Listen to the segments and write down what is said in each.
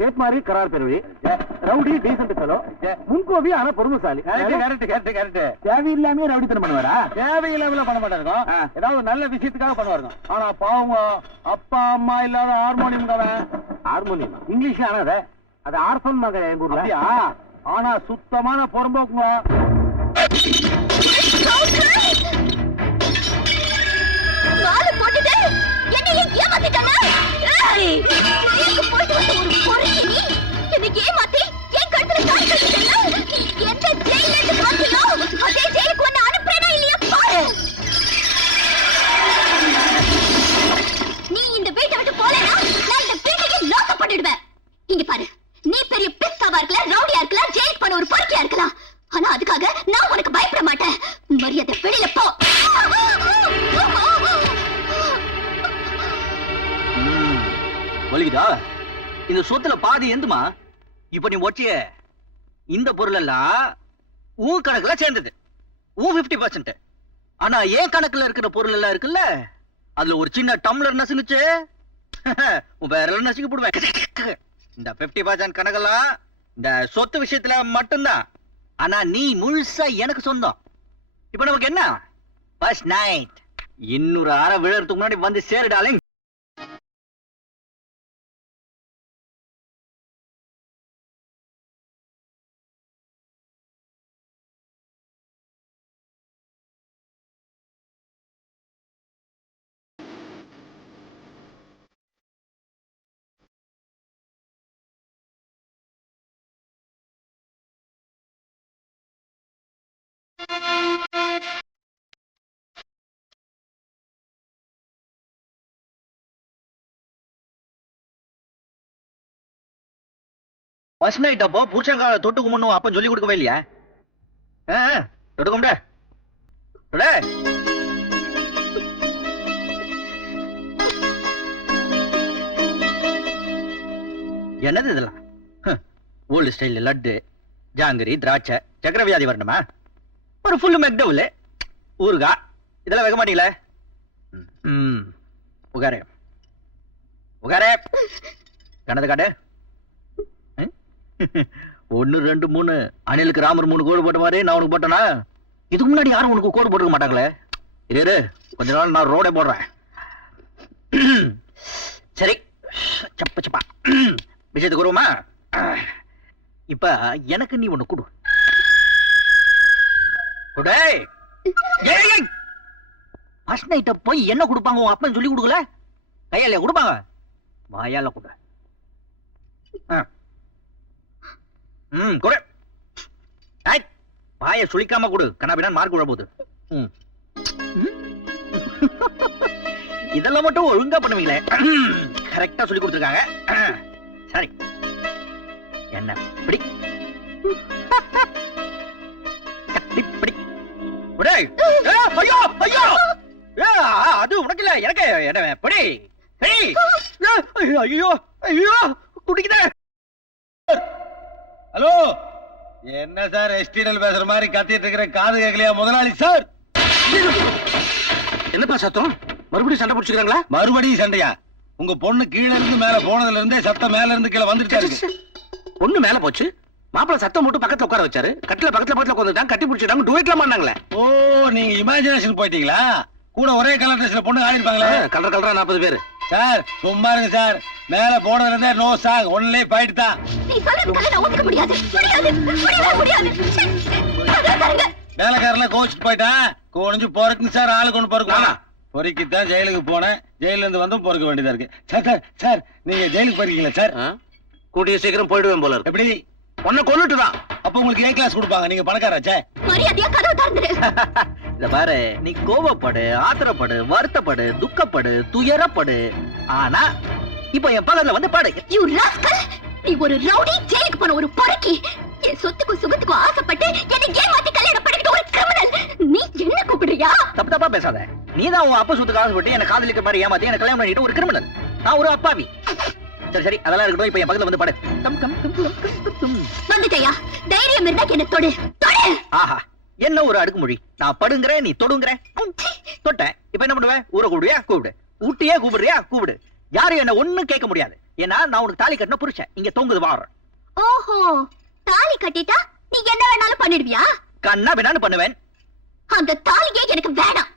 Gate மாதிரி கரார் பெருவி rowdy descent fellow முன்கோபி ஆனா பொறுமைசாலி. தேவையில்லாமே ரவுடித்தனம் பண்ணுவாரா? தேவையில்லாம பண்ண மாட்டாருங்க. ஏதாவது நல்ல விஷயத்துக்காக பண்ணுவாருங்க. ஆனா பாவங்க அப்பா அம்மா இல்லாத ஹார்மோனியம். ஹார்மோனியம் இங்கிலீஷ் ஆனத அது ஆர்ஃபன் மக எங்க ஊர்ல. ஆனா சுத்தமான பொறும்போக்குங்க. நீ இந்த வீட்டை விட்டு போலனா நான் இந்த வீட்டையே லாக் பண்ணிடுவேன். இங்க பாரு, நீ பெரிய பிஸ்தாவா இருக்கலாம், ரவுடியா இருக்கலாம், ஜெயிக் பண்ண ஒரு பொறுக்கியா இருக்கலாம். ஆனா அதுக்காக நான் உனக்கு பயப்பட மாட்டேன். மரியாதை வெளியில போ. ஒலிக்குதா? இந்த சொத்துல பாதி எந்துமா? இப்ப நீ ஒட்டிய இந்த பொருள் எல்லாம் உன் கணக்குல சேர்ந்தது, உன் 50%. ஆனா என் கணக்குல இருக்கிற பொருள் எல்லாம் இருக்குல்ல, அதுல ஒரு சின்ன டம்ளர் நசுங்குச்சு, உன் பேரெல்லாம் நசுக்கி போடுவேன். இந்த 50% கணக்கெல்லாம் இந்த சொத்து விஷயத்துல மட்டும்தான். ஆனா நீ முழுசா எனக்கு சொந்தம். இப்ப நமக்கு என்ன ஃபர்ஸ்ட் நைட்? இன்னொரு அரை விழறதுக்கு முன்னாடி வந்து சேருடாலே. ஃபர்ஸ்ட் நைட் அப்போ புருஷங்கால தொட்டு கும்பிடணும் அப்ப சொல்லி கொடுக்கவே இல்லையா? தொட்டு கும்பிட என்னது இதெல்லாம்? ஓல்டு ஸ்டைல் லட்டு, ஜாங்கிரி, திராட்சை, சக்கர வியாதி வரணுமா? ஒரு ஃபுல்லு மெக்டவுல், ஊருகா, இதெல்லாம் வைக்க மாட்டீங்களே? உகாரே உகாரே கணது காட்டு. 1 2 3 அணிலுக்கு ராமர் 3 கோடு போட்ட மாதிரி நான் உனக்கு போட்டனா? இதுக்கு முன்னாடி யாரும் உனக்கு கோடு போட்டுக்க மாட்டாங்களே. இரு கொஞ்ச நாள் நான் ரோடே போடுறேன். சரி சப்ப சப்பா விஷயத்துக்கு வருவோமா? இப்ப எனக்கு நீ ஒண்ணு கொடு. ஃபர்ஸ்ட் நைட்ட போய் என்ன கொடுப்பாங்க உன் அப்பன் சொல்லி கொடுக்கல? கையால கொடுப்பாங்க, வாயால கொடு. கொடு. வாய சுளிக்காம கொடு, கண்ணாபின்னா மார்க் விழ போகுது. இதெல்லாம் மட்டும் ஒழுங்கா பண்ணுவீங்களே, கரெக்டா சொல்லி கொடுத்துருக்காங்க. சரி என்ன பிடி பிடி. ஐயோ ஐயோ, அது உனக்கு இல்ல எனக்கு பிடி. ஐயோ ஐயோ குடிக்குதே. ஹலோ, என்ன சார் எஸ்டிஎல் பேசுற மாதிரி கத்திட்டு இருக்கிற? காது கேட்கலையா முதலாளி சார்? என்னப்பா சத்தம்? மறுபடியும் சண்டை பிடிச்சிக்கிறாங்களா? மறுபடியும் சண்டையா? உங்க பொண்ணு கீழே இருந்து மேல போனதுல இருந்தே சத்தம் மேல இருந்து கீழே வந்துட்டு. பொண்ணு மேல போச்சு, மாப்பிள சத்தம் போட்டு பக்கத்துல உட்கார வச்சாரு. கட்டில பக்கத்துல உட்காந்துட்டாங்க, கட்டி பிடிச்சிட்டாங்க, டுவேட்லாம் பண்ணாங்களே. ஓ, நீங்க இமேஜினேஷன் போயிட்டீங்களா? கூட ஒரே கலர் ட்ரெஸ்ல பொண்ணு ஆடி இருப்பாங்களே. கலர் கலரா 40 பேர். சார் சும்மா இருங்க சார், மேல போனதுல இருந்தே நோ சாங், ஒன்லே ஃபைட் தான். நீ சொல்றதுக்கு நான் ஒத்துக்க முடியாது. வேலைக்காரல கோச்சிட்டு போயிட்டான், கோணிஞ்சு போறதுக்கு சார் ஆளு கொண்டு போறக்கு. பொறுக்கித்தான் ஜெயிலுக்கு போனேன், ஜெயில இருந்து வந்து பொறுக்க வேண்டியதா இருக்கு. சார் சார் சார், நீங்க ஜெயிலுக்கு போறீங்களா சார்? கூடிய சீக்கிரம் போயிடுவேன் போல இருக்கு. எப்படி? பொண்ணை கொல்லுட்டுதான். அப்ப உங்களுக்கு ஏ கிளாஸ் கொடுப்பாங்க, நீங்க பணக்காராச்சே. மரியாதையா கதவு திறந்துரு. இத பாரு, நீ கோபப்படு, ஆத்திரப்படு, வருத்தப்படு, துக்கப்படு, துயரப்படு, ஆனா இப்ப என் பக்கத்துல வந்து பாடு. யூ ராஸ்கல், நீ ஒரு ரவுடி, ஜெயிலுக்கு போன ஒரு பொறுக்கி, என் சொத்துக்கும் சுகத்துக்கும் ஆசைப்பட்டு என்னை ஏமாத்தி கல்யாணம் பண்ணிக்கிட்ட ஒரு கிரிமினல். நீ என்ன கூப்பிடுறியா? தப்பு தப்பா பேசாத. நீதான் உன் அப்பா சொத்துக்கு ஆசைப்பட்டு என்ன காதலிக்க மாதிரி ஏமாத்தி என்ன கல்யாணம் பண்ணிட்டு ஒரு கிரிமினல். நான் ஒரு அப்பாவி. சரி சரி, அதெல்லாம் இருக்கட்டும். இப்ப என் பக்கத்துல வந்து பாடு. Come come come come come come. வந்துட்டயா? தைரியம் இருந்தா என்ன தொடு, தொடு. ஆஹா, என்ன ஒரு அடுக்குமொழி. நான் படுங்கற, நீ தொடுங்கற. தொட்ட. இப்ப என்ன பண்ணுவ? ஊரை கூப்பிடுவியா? கூப்பிடு. ஊட்டியே கூப்பிடுறியா? கூப்பிடு. யாரும் என்ன ஒண்ணும் கேட்க முடியாது. ஏன்னா நான் உனக்கு தாலி கட்டின புருஷன். இங்க தொங்குது வார. ஓஹோ, தாலி கட்டிட்டா நீ என்ன வேணாலும் பண்ணிடுவியா? கண்ணா வேணாலும் பண்ணுவேன். அந்த தாலியே எனக்கு வேணாம்.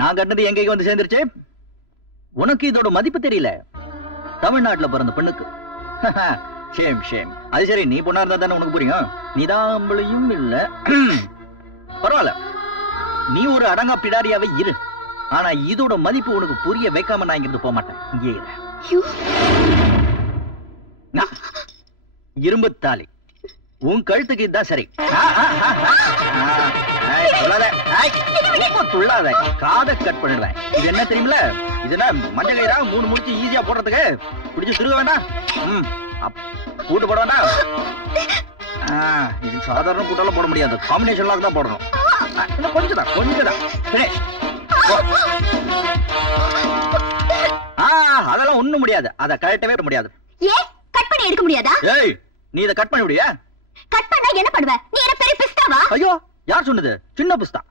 நான் கட்டினது எங்க வந்து சேர்ந்துருச்சு. உனக்கு இதோட மதிப்பு தெரியல. தமிழ்நாட்டுல பிறந்த பெண்ணுக்கு. Shame shame. அது சரி, நீ பொண்ணா இருந்தா தானே உனக்கு புரியும். நீதாம்பளையும் இல்ல. பரவாயில்ல, நீ ஒரு அடங்கா பிடாரியாவே இரு. ஆனா இதோட மதிப்பு உனக்கு புரிய வைக்காம நான் இங்கிருந்து போக மாட்டேன். இங்கே இரும்பு தாலி உன் கழுத்துக்கு இதுதான் சரி. துள்ளாத, காதை கட் பண்ணிடுவேன். இது என்ன தெரியுமில? இதுனா மஞ்சள் கயிறா 3 முடிச்சு ஈஸியா போடுறதுக்கு. பிடிச்சு திருக வேண்டாம், கூட்டு போட வேண்டாம். இது சாதாரண கூட்டெல்லாம் போட முடியாது. காம்பினேஷன் லாக் தான் போடணும். கொஞ்சம் தான், கொஞ்சம் தான். அதெல்லாம் ஒண்ணும் முடியாது. அதை கழட்டவே முடியாது. ஏன் கட் பண்ணி எடுக்க முடியாதா? ஏய், நீ இதை கட் பண்ண முடியா? கட் பண்ணா என்ன பண்ணுவ? நீ என்ன பெரிய பிஸ்தாவா? ஐயோ, யார் சொன்னது? சின்ன பிஸ்தா.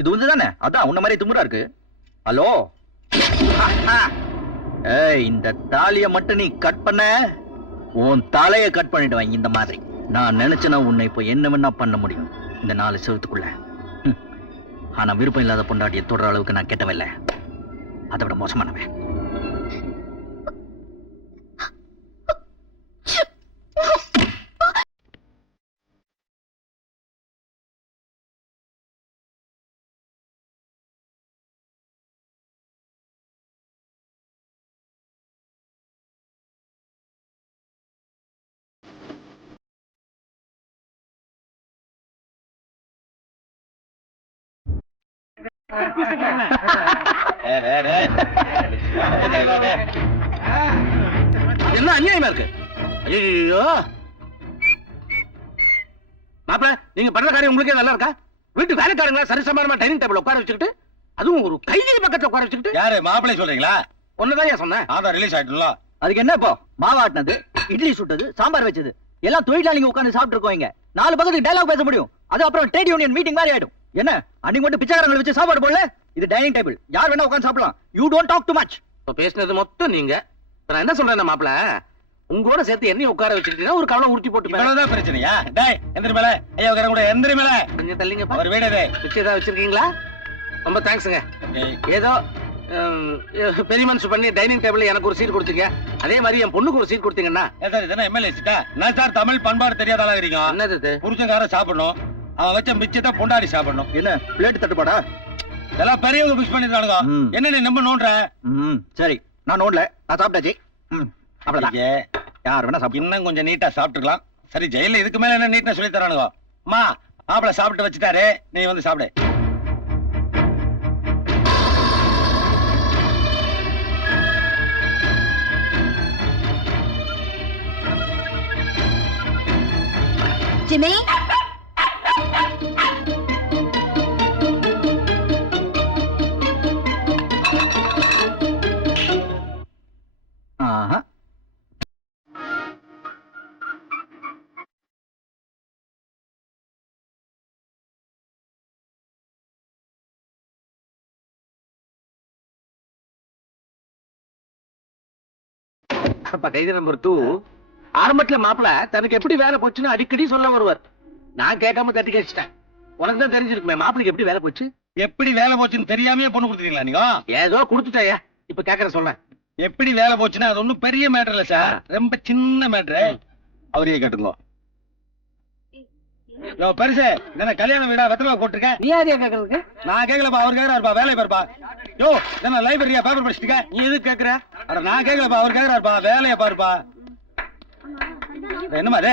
இது வந்து தானே, அதான் உன்ன மாதிரி துமுறா இருக்கு. ஹலோ, ஏய், இந்த தாலிய மட்டும் நீ கட் பண்ண, உன் தலைய கட் பண்ணிடுவேன். இந்த மாதிரி நான் நினைச்சேன்னா உன்னை இப்போ என்ன வேணா பண்ண முடியும் இந்த 4 செவத்துக்குள்ள. ஆனா விருப்பம் இல்லாத பொண்டாட்டிய தொடர அளவுக்கு நான் கெட்டவில்லை. அதை விட மோசமானவன். என்ன அநியாயமா இருக்கு? ஐயோ மாப்பிள, நீங்க பண்ற காரியம் உங்களுக்கே நல்லா இருக்கா? வீட்டு வேலைக்காரங்களா சரிசமானமா டைனிங் டேபிள் உட்கார வச்சுக்கிட்டு, அதுவும் ஒரு கைதி பக்கத்துல உட்கார வச்சுக்கிட்டு. யாரு மாப்பிள்ளை சொல்றீங்களா? ஒண்ணுதான் சொன்னேன். அதான் ரிலீஸ் ஆயிட்டுல. அதுக்கு என்ன இப்போ? மாவாட்டினது, இட்லி சுட்டது, சாம்பார் வச்சது எல்லாம் தொழிலாளிங்க உட்கார்ந்து சாப்பிட்டு இருக்கோம். 4 பக்கத்துக்கு டயலாக் பேச முடியும். அது அப்புறம் ட்ரேட் யூனியன் மீட்டிங் மாதிரி ஆயிடும். என்ன அன்னைக்கு மட்டும் பிச்சைக்காரங்களை வச்சு சாப்பாடு போடல? இது டைனிங் டேபிள், யார் வேணா உட்கார்ந்து சாப்பிடலாம். You don't talk too much. இப்ப பேசினது மொத்தம் நீங்க. நான் என்ன சொல்றேன் மாப்பிள, உங்களோட சேர்த்து என்னையும் உட்கார வச்சுக்கிட்டீங்கன்னா ஒரு கவலை உருட்டி போட்டு இவ்வளவுதான் பிரச்சனையா? டேய், எந்திரி மேல. ஐயா உட்கார கூட எந்திரி மேல. கொஞ்சம் தள்ளிங்க. அவர் வீடு இது. பிச்சை ஏதாவது வச்சிருக்கீங்களா? ரொம்ப தேங்க்ஸுங்க. ஏதோ பெரிய மனுஷன் பண்ணி டைனிங் டேபிள் எனக்கு ஒரு சீட் கொடுத்தீங்க. அதே மாதிரி என் பொண்ணுக்கு ஒரு சீட் கொடுத்தீங்கன்னா. எம்எல்ஏ சீட்டா? நான் சார் தமிழ் பண்பாடு தெரியாதால இருக்கீங்க. என்னது? புருஷங்கார சாப்பிடணும், அவன் வச்ச மிச்சத்தை பொண்டாடி சாப்பிடணும். என்ன பிளேட் தட்டுப்பாடா? இதெல்லாம் பெரியவங்க மிஸ் பண்ணிருக்கானுங்க. என்ன நீ நம்ம நோண்டுற? சரி, நான் நோண்டல, நான் சாப்பிட்டாச்சு. அவ்வளவுதான். யார் வேணா சாப்பிடு. இன்னும் கொஞ்சம் நீட்டா சாப்பிட்டுக்கலாம். சரி, ஜெயில இதுக்கு மேல என்ன நீட்டா சொல்லி தரானுங்க? அம்மா, மாப்பிள சாப்பிட்டு வச்சுட்டாரு, நீ வந்து சாப்பிடு. ஜிம்மி, ஆஹா, கைதி நம்பர் 2 ஆரம்பத்துல மாப்பிள தனக்கு எப்படி வேலை போச்சுன்னு அடிக்கடி சொல்ல வருவார். நான் கேட்காம தட்டி கழிச்சிட்டேன். உனக்கு தான் தெரிஞ்சிருக்குமே மாப்பிளைக்கு எப்படி வேலை போச்சு. எப்படி வேலை போச்சுன்னு தெரியாமயே பொண்ணு கொடுத்துட்டீங்களா நீங்க? ஏதோ கொடுத்துட்டாயா, இப்ப கேக்குற சொல்ல. எப்படி வேலை போச்சுன்னா அது ஒண்ணும் பெரிய மேட்டர் இல்ல சார், ரொம்ப சின்ன மேட்டர். அவரையே கேட்டுங்க. பெருசு என்ன கல்யாண வீடா வெத்தலை போட்டிருக்கேன்? நீ யாரையா கேக்குறதுக்கு? நான் கேட்கலப்பா, அவர் கேக்குறாருப்பா. வேலையை பாருப்பா. யோ, என்ன லைப்ரரியா பேப்பர் படிச்சுட்டு? நீ எது கேக்குற? அட நான் கேட்கலப்பா, அவர் கேக்குறாருப்பா. வேலையை பாருப்பா. என்னமா அது?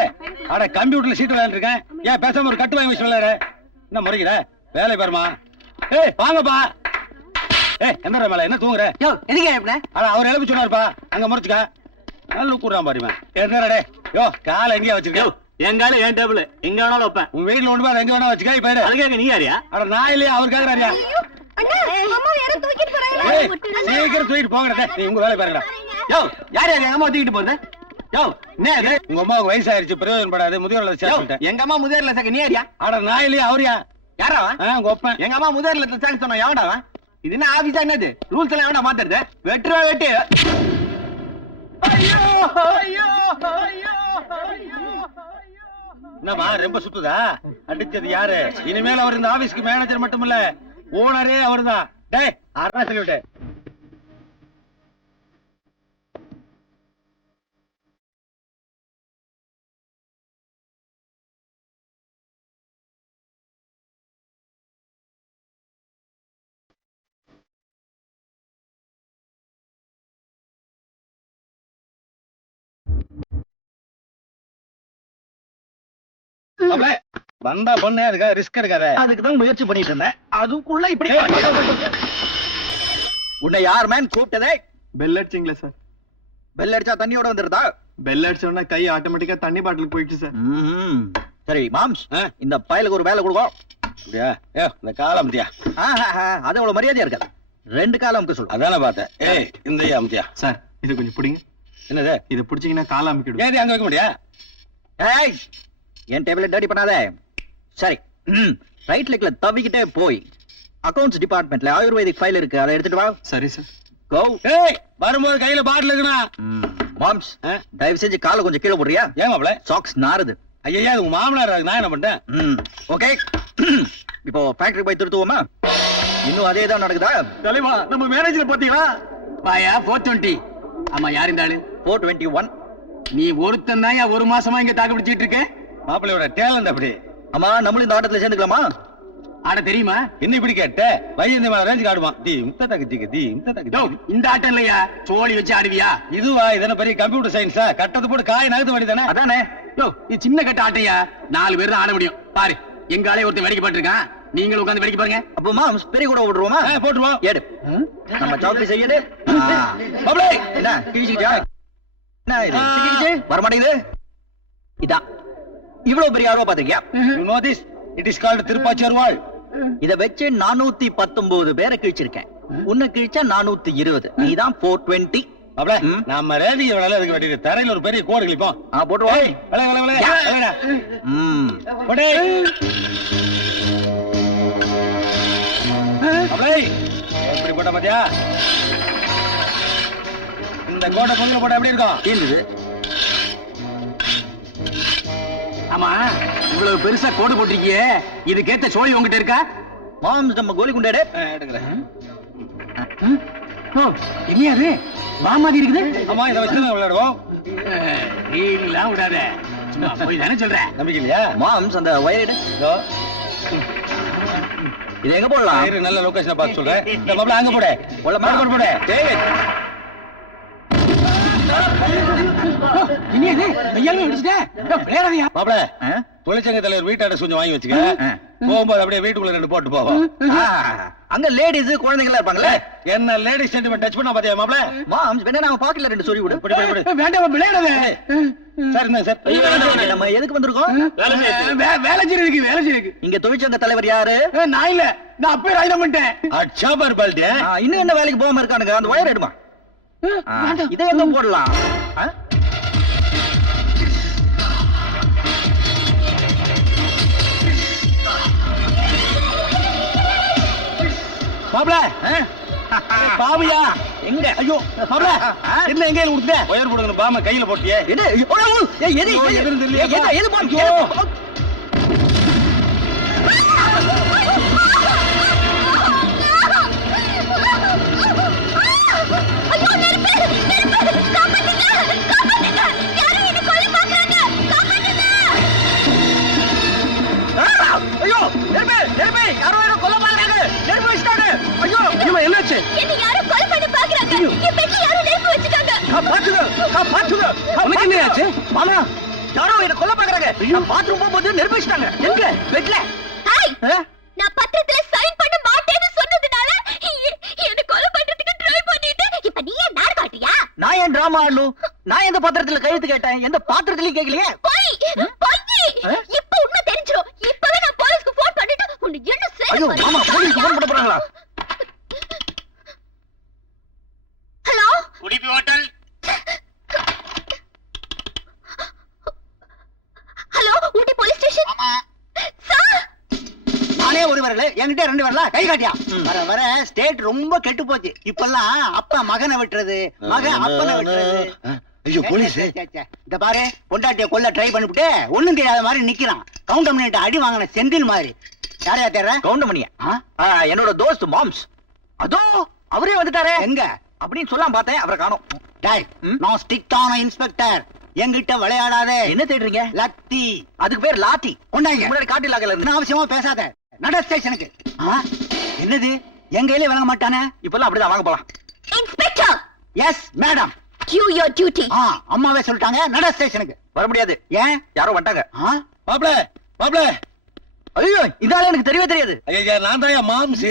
அட கம்ப்யூட்டர்ல சீட்டு விளையாண்டு இருக்கேன். ஏன் பேசாம ஒரு கட்டு வாங்கி வச்சு விளையாடு? என்ன முறைகிற? வேலை பாருமா. ஏய் வாங்கப்பா. ஏய் எந்த மேல என்ன தூங்குற? அட அவர் எழுப்பி சொன்னாருப்பா, அங்க முறைச்சுக்க. நல்ல கூறான் பாருமா. என்னடே யோ, காலை எங்கேயா வச்சிருக்க? எங்கால என் டேபிள் எங்க வேணாலும் வைப்பேன். உன் வீட்டுல ஒண்ணு பேர் எங்க வேணா வச்சுக்க. இப்ப அதுக்காக நீ யாரியா? அட நான் இல்லையா, அவர் கேக்குறாரியா? சீக்கிரம் தூக்கிட்டு போங்கடே. நீ உங்க வேலை பாருங்கடா. யோ, யார் எங்க அம்மா தூக்கிட்டு போறது? யோ, என்ன உங்க அம்மாவுக்கு வயசாயிருச்சு, பிரயோஜனம் படாது. முதியோர்ல சேர்த்து. எங்க அம்மா முதியோர்ல சேர்க்க நீ யாரியா? அட நான் இல்லையா, அவரியா? யாரா அவன்? உங்க ஒப்பன். எங்க அம்மா முதல்ல தேங்க்ஸ் சொன்னோம். எவன்டா அவன்? இது என்ன ஆபீஸா என்னது? ரூல்ஸ் எல்லாம் எவன்டா மாத்துறது? வெட்டுறா வெட்டு. ஐயோ ஐயோ ஐயோ ஐயோ. என்னம்மா ரொம்ப சுத்துதா? அடிச்சது யாரு? இனிமேல் அவர் இந்த ஆபீஸ்க்கு மேனேஜர் மட்டும் இல்ல, ஓனரே அவர்தான். டேய் அறா சொல்லிவிட்டு. வந்தா பொண்ணு அதுக்காக ரிஸ்க் எடுக்காத. அதுக்குதான் முயற்சி பண்ணிட்டு இருந்தேன். அதுக்குள்ள இப்படி உன்னை யார் மேன் கூப்பிட்டதே? பெல் அடிச்சிங்களா சார்? பெல் அடிச்சா தண்ணியோட வந்துருதா? பெல் அடிச்சோன்னா கை ஆட்டோமேட்டிக்கா தண்ணி பாட்டிலுக்கு போயிடுச்சு சார். சரி மாம்ஸ், இந்த பயலுக்கு ஒரு வேலை கொடுக்கும். அப்படியா? ஏ இந்த காலம் அமுத்தியா? அது அவ்வளவு மரியாதையா இருக்காது. 2 காலம் அமுக்க சொல்லு. அதானே பார்த்தேன். ஏய் இந்த அமுத்தியா? சார் இது கொஞ்சம் பிடிங்க. என்னது? இது பிடிச்சீங்கன்னா கால அமுக்கிடும். ஏது அங்க வைக்க முடியா? ஏய் என் டேபிள டர்ட்டி பண்ணாதே. சரி, ரைட் லெக்ல தவிக்கிட்டே போய் அக்கவுண்ட்ஸ் டிபார்ட்மெண்ட்ல ஆயுர்வேதிக் ஃபைல் இருக்கு, அதை எடுத்துட்டு வா. சரி சார். கோ. ஏய் வரும்போது கையில பாட்டில் இருக்கணும். மாம்ஸ், தயவு செஞ்சு காலை கொஞ்சம் கீழே போடுறியா? ஏன் மாப்ள? சாக்ஸ் நாறுது. ஐயா உங்க மாமனார், நான் என்ன பண்ணிட்டேன்? ஓகே. இப்போ ஃபேக்டரி போய் திருத்துவோமா? இன்னும் அதே தான் நடக்குதா? தலைவா, நம்ம மேனேஜர் பாத்தீங்களா? பாயா 420. ஆமா, யார் இந்த ஆளு? 421. நீ ஒருத்தன் தான் 1 மாசமா இங்க தாக்கு பிடிச்சிட்டு இருக்க. மாப்பிள்ளையோட டேலண்ட் அப்படி. ஆமா, நம்மளும் இந்த ஆட்டத்துல சேர்ந்துக்கலாமா? ஆட தெரியுமா? என்ன இப்படி கேட்ட? வைஜந்தியமான ரேஞ்சுக்கு ஆடுவான். தி முத்த தகுதிக்கு தி முத்த யோ, தகுதி. இந்த ஆட்டம் இல்லையா? சோழி வச்சு ஆடுவியா? இதுவா? இதென்ன பெரிய கம்ப்யூட்டர் சயின்ஸா? கட்டது போட்டு காய் நகர்த்த வேண்டியதானே? அதானே. யோ, இது சின்ன கட்ட ஆட்டையா? 4 பேர் தான் ஆட முடியும். பாரு, எங்க ஆளே ஒருத்தன் வேடிக்கை பாத்துருக்கான். நீங்களும் உட்கார்ந்து வேடிக்கை பாருங்க. அப்போ மாம்ஸ் பெரிய கூட விட்டுருவோமா? போட்டுருவோம். ஏடு. நம்ம சாக்லேட் செய்யடு. மாப்ளை என்ன கிழிச்சிக்கிட்டா? என்ன இது? சிக்கிக்கிச்சு? வர மாட்டேங்குது. இதான் இவ்வளவு பெரிய ஆர்வம் பாத்திருக்கியா? you know this? It is called திருப்பாச்சேர் வாழ். இத வச்சு 419 பேரை கிழிச்சிருக்கேன். உன்னை கிழிச்சா 420. நீதான் 420. மாப்ள நம்ம ரேடி இவ்வளவு இருக்க வேண்டியது. தரையில ஒரு பெரிய கோடு கிழிப்போம். போட்டுருவா. விளை விளை விளை விளைடா. போடே. மாப்ளை எப்படி போட்ட பாத்தியா? இந்த கோட்டை பொங்கல போட்டா எப்படி இருக்கும்? தீர்ந்தது. ஆமா, இவ்வளவு பெருசா கோடு போட்டிருக்கியே, இதுக்கேத்த சோழி உங்ககிட்ட இருக்கா? மாம்ஸ் நம்ம கோலி குண்டாடு. எடுக்கிறேன். ஓ, என்னையா அது? மாமாதி இருக்குது. ஆமா, இதை வச்சு தான் விளையாடுவோம். நீலாம் விடாத, சும்மா போய் தானே சொல்ற. நம்பிக்கை இல்லையா? மாம்ஸ் அந்த வயர் இதோ, இது எங்க போடலாம்? இரு, நல்ல லொகேஷனை பார்த்து சொல்றேன். இந்த மாப்ள அங்க போடு. போடலாமா? போடு போடு. டேய், இனி அது கையால அடிச்சுட்ட. விளையாடாதயா? மாப்ள தொழிற்சங்க தலைவர் வீட்டு அட்ரஸ் கொஞ்சம் வாங்கி வச்சுக்க. போகும்போது அப்படியே வீட்டுக்குள்ள 2 போட்டு போவோம். அங்க லேடிஸ் குழந்தைகள் இருப்பாங்களே. என்ன லேடிஸ் சென்டிமெண்ட் டச் பண்ணா பாத்தியா மாப்ள? மாம்ஸ் வேணா நான் பாக்கெட்ல 2 சொல்லி விடு. படி படி படி. வேண்டாம், விளையாடாத. சார் என்ன சார்? நம்ம எதுக்கு வந்திருக்கோம்? வேலை செய்யறதுக்கு, வேலை செய்யறதுக்கு. இங்க தொழிற்சங்க தலைவர் யாரு? நான் இல்ல, நான் அப்பவே ராஜினாமா பண்ணிட்டேன். அச்சாபர் பால்டி. இன்னும் என்ன வேலைக்கு போகாம இருக்கானுங்க? அந்த வயர் எடுமா. இதை எங்க போடலாம்? மாப்ள பாவியா எங்க? ஐயோ மாப்ள என்ன எங்க கொடுத்த? ஒயர் போடுங்க பாம கையில போட்டியே. எது? எது? எதுன்னு தெரியலையா? எது பாம்? ஐயோ. ஐயோ, நெருப்பு! நெருப்பு! காப்பாத்துங்க! காப்பாத்துங்க! யாரும் என்னை கொல்ல பார்க்கறாங்க! காப்பாத்துங்க! ஐயோ, நெருப்பு! நெருப்பு! யாரோ கொல்ல பாக்குறாங்க. நெருப்பு வச்சிட்டாங்க. ஐயோ, என்னாச்சு? என்னை யாரும் கொலை பண்ண பார்க்கறாங்க! என் பெட்ல யாரும் நெருப்பு வச்சுட்டாங்க! பாத்துங்க. உனக்கு என்ன ஆச்சு? மாமா, யாரோ என்ன கொல்ல பாக்குறாங்க. நான் பாத்ரூம் போகும்போது நெருப்பு வச்சிட்டாங்க. எங்க? பெட்ல. ஹாய்! நான் பத்திரத்துல சைன் பண்ண மாட்டேன்னு சொன்னதுனால என்ன கொலை பண்றதுக்கு ட்ரை பண்ணிட்டு இப்ப நீ ஏன் நார் காட்டியா? நான் ஏன் டிராமா ஆடணும்? நான் எந்த பாத்திரத்துல கையெழுத்து கேட்டேன்? எந்த பாத்திரத்திலயும் கேட்கலையே. போய்! இப்ப உண்மை தெரிஞ்சிரும். இப்பவே நான் போலீஸ்க்கு ஃபோன் பண்ணிட்டு உன்னை என்ன ஐயோ செய்ய மாமா, போலீஸ்க்கு ஃபோன் பண்ண போறாங்களா? Hello, Udupi hotel. ஹலோ, ஊட்டி போலீஸ் ஸ்டேஷன். சார், நானே ஒரு விரல் என்கிட்ட 2 விரலா கை காட்டியா வர வர ஸ்டேட் ரொம்ப கெட்டு போச்சு இப்பெல்லாம் அப்பா மகனை விட்டுறது மகன் அப்பனை விட்டுறது ஐயோ போலீஸ் சே, சே, சே. இந்த பாரு பொண்டாட்டிய கொல்ல ட்ரை பண்ணிவிட்டு ஒண்ணும் தெரியாத மாதிரி நிக்கிறான் கவுண்டமணிட்ட அடி வாங்கின செந்தில் மாதிரி யாரையா தேர்ற கவுண்டமணியா என்னோட தோஸ்த் மாம்ஸ் அதோ அவரே வந்துட்டாரே எங்க அப்படின்னு சொல்லலாம் பார்த்தேன் அவரை காணோம். டேய் நான் ஸ்ட்ரிக்டான இன்ஸ்பெக்டர் என்கிட்ட விளையாடாதே என்ன தேடுறீங்க? லத்தி அதுக்கு பேர் லாட்டி. கொண்டாங்க முன்னாடி காட்டிலாக்கல இருந்து அவசியமா பேசாத நட ஸ்டேஷனுக்கு என்னது எங்க கையில விளங்க மாட்டானே இப்பெல்லாம் அப்படிதான் வாங்க போலாம். Inspector yes madam do your duty. அம்மாவே சொல்லிட்டாங்க நட ஸ்டேஷனுக்கு வர முடியாது, ஏன் யாரோ வந்துட்டாங்க. மாப்ள மாப்ள ஐயோ இந்த ஆளு எனக்கு தெரியவே தெரியாது. ஐயா நான் தான் மாம்ஸ்.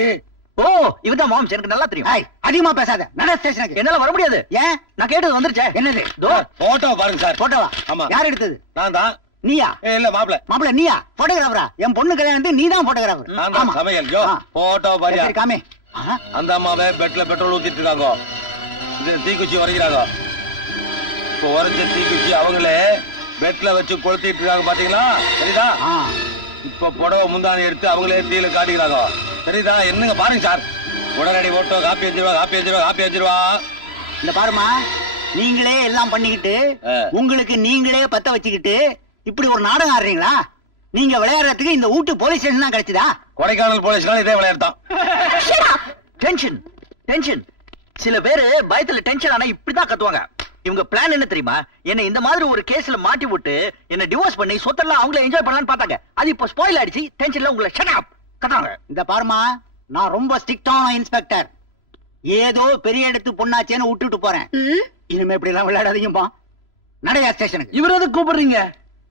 ஓ இவதான் மாம்ஸ், எனக்கு நல்லா தெரியும். ஏய் அதிகமா பேசாத நட ஸ்டேஷனுக்கு என்னால வர முடியாது, ஏன் நான் கேட்டது வந்துருச்சே. என்னது தோ போட்டோ பாருங்க சார். போட்டோவா ஆமா. யார் எடுத்தது நான் தான். நீயா இல்ல மாப்ள மாப்பிள்ள நீயா போட்டோகிராஃபரா என் பொண்ணு கல்யாணத்துக்கு நீ தான் போட்டோகிராஃபர் நான் தான் சமையல். யோ போட்டோ பாரியா. சரி காமி அந்த அம்மாவே பெட்ல பெட்ரோல் ஊத்திட்டு இருக்காங்க. இது தீக்குச்சி உரைக்கிறாங்க. இப்போ உரைச்ச தீக்குச்சி அவங்களே பெட்ல வச்சு கொளுத்திட்டு இருக்காங்க பாத்தீங்களா? சரிதா? இப்ப புடவை முந்தானி எடுத்து அவங்களே தீல காட்டிக்கிறாங்க. சரிதா? என்னங்க பாருங்க சார். உடனடி ஓட்டோ காப்பி வச்சிருவா காப்பி வச்சிருவா காப்பி வச்சிருவா. இந்த பாருமா நீங்களே எல்லாம் பண்ணிக்கிட்டு உங்களுக்கு நீங்களே பத்த வச்சுக்கிட்டு இப்படி ஒரு நாடகம் ஆடுறீங்களா? நீங்க விளையாடுறதுக்கு இந்த ஊட்டு போலீஸ் ஸ்டேஷன் தான் கிடைச்சதா? கொடைக்கானல் போலீஸ்னால இதே விளையாடுதான். Tension tension. சில பேரு பயத்துல டென்ஷன் ஆனா இப்படிதான் கத்துவாங்க. இவங்க பிளான் என்ன தெரியுமா? என்ன இந்த மாதிரி ஒரு கேஸ்ல மாட்டி விட்டு என்ன டிவோர்ஸ் பண்ணி சொத்தெல்லாம் அவங்கள என்ஜாய் பண்ணலாம்னு பார்த்தாங்க. அது இப்ப ஸ்பாயில் ஆயிடுச்சு. டென்ஷன்ல உங்களை ஷட் அப் கத்துவாங்க. இந்த பாருமா நான் ரொம்ப ஸ்ட்ரிக்டான இன்ஸ்பெக்டர். ஏதோ பெரிய இடத்து பொண்ணாச்சேன்னு விட்டுட்டு போறேன். இனிமே இப்படி எல்லாம் விளையாடாதீங்கப்பா. நடையா ஸ்டேஷனுக்கு. இவர் எதுக்கு கூப்பிடுறீங்க?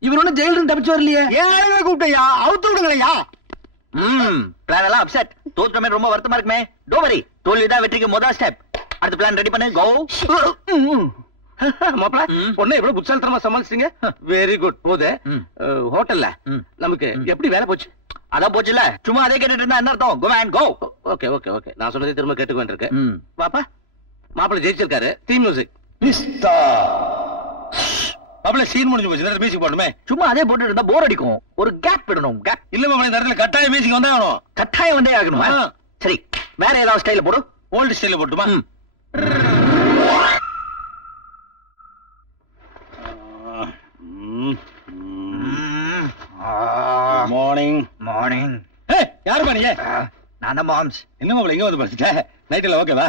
இவர் ஒன்னும் ஜெயில இருந்து தப்பிச்சு வரலையே. ஏன் கூப்பிட்டையா? அவுத்து விடுங்களையா? பிளான் எல்லாம் அப்செட். தோற்றமே ரொம்ப வருத்தமா இருக்குமே. டோன்ட் வரி, தோல்விதான் வெற்றிக்கு முதல் ஸ்டெப். அடுத்த பிளான் ரெடி பண்ணு. கோ. மாப்பிள பொண்ணை எவ்வளவு புத்தாலித்தனமா சமாளிச்சிட்டீங்க. Very good. போது ஹோட்டல்ல நமக்கு எப்படி வேலை போச்சு? அதான் போச்சுல, சும்மா அதே கேட்டுட்டு இருந்தா என்ன அர்த்தம்? Go man go. Okay okay okay, நான் சொன்னதை திரும்ப கேட்டுக்க வேண்டியிருக்கு. பாப்பா மாப்பிள ஜெயிச்சிருக்காரு. Theme music. மாப்ள சீன் முடிஞ்சு போச்சு. இந்த மியூசிக் போடணுமே. சும்மா அதே போட்டுட்டு இருந்தா போர் அடிக்கும். ஒரு கேப் விடணும். கேப் இல்ல மாப்ள இந்த இடத்துல கட்டாய மியூசிக் வந்தா ஆகணும். கட்டாயம் வந்தே ஆகணுமா? சரி வேற ஏதாவது ஸ்டைல போடு. ஓல்டு ஸ்டைல்ல போட்டுமா? Morning morning. யாரு பாருங்க? நான் தான் மாம்ஸ். என்ன மாப்ள இங்க வந்து படுத்துட்ட? நைட்ல ஓகேவா?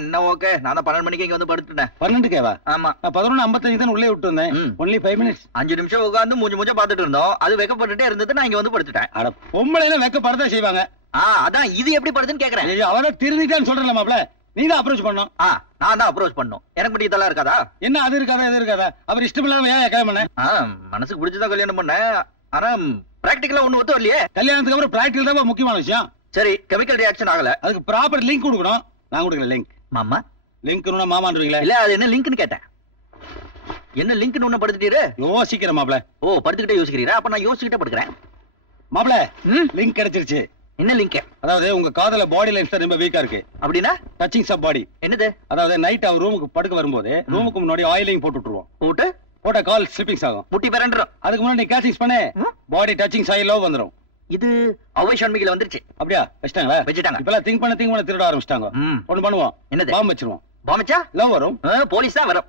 என்ன ஓகே. நான் தான் 12 மணிக்கு இங்க வந்து படுத்துட்டேன். 12க்கேவா? ஆமா. நான் 11:55 தான் உள்ளே விட்டு வந்தேன். Only 5 minutes. 5 நிமிஷம் உட்கார்ந்து மூஞ்ச பாத்துட்டு இருந்தோம். அது வெக்கப்பட்டுட்டே இருந்தது. நான் இங்க வந்து படுத்துட்டேன். அட பொம்பளைல வெக்கப்படதான் செய்வாங்க. அதான் இது எப்படி படுதுன்னு கேக்குறேன். ஐயோ அவரை திருந்திட்டான்னு சொல்றல மாப்ள. நீ தான் அப்ரோச் பண்ணணும். நான் தான் அப்ரோச் பண்ணணும். எனக்கு மட்டும் இதெல்லாம் இருக்காதா? என்ன அது இருக்காதா இது இருக்காதா? அவர் இஷ்டம் இல்லாம ஏன் கல்யாணம் பண்ண? மனசுக்கு பிடிச்சதான் கல்யாணம் பண்ணேன். ஆனா பிராக்டிகலா ஒண்ணு ஒத்து வரலையே. கல்யாணத்துக்கு அப்புறம் பிராக்டிகல் தான் முக்கியமான விஷயம். சரி கெமிக்கல் ரியாக்ஷன் ஆகல. அதுக்கு ப்ராப்பர் லிங்க் கொடுக்கணும். நான் கொடுக்கல லிங்க். மாமா லிங்க்னு மாமான்றீங்களா? இல்ல அது என்ன லிங்க்னு கேட்டேன். என்ன லிங்க்னு ஒண்ணு படுத்துட்டீரு? யோசிக்கிறேன் மாப்ள. ஓ படுத்துக்கிட்டே யோசிக்கிறீரா? அப்ப நான் யோசிச்சுக்கிட்டே படுக்கிறேன். மாப்ள லிங்க் கிடைச்சிருச்சு. என்ன லிங்க்? அதாவது உங்க காதல பாடி லைன்ஸ் ரொம்ப வீக்கா இருக்கு. அப்படின்னா டச்சிங்ஸ் ஆஃப் பாடி. என்னது? அதாவது நைட் அவர் ரூமுக்கு படுக்க வரும்போது ரூமுக்கு முன்னாடி ஆயிலிங் போட்டு விட்டுருவோம். போட்ட கால் ஸ்லிப்பிங்ஸ் ஆகும். முட்டி பரண்டரும். அதுக்கு முன்னாடி நீ கேச்சிங்ஸ் பண்ணு. பாடி டச்சிங்ஸ் ஆகி லவ் வந்துரும். இது அவை ஷண்மிகில வந்துருச்சு. அப்படியா? வச்சிட்டாங்களா? வச்சிட்டாங்க. இப்பெல்லாம் திங்க் பண்ண திருட ஆரம்பிச்சிட்டாங்க. ஒண்ணு பண்ணுவோம். என்னது? பாம்பு வச்சிருவோம். பாம்பச்சா லவ் வரும். போலீஸ் தான் வரும்.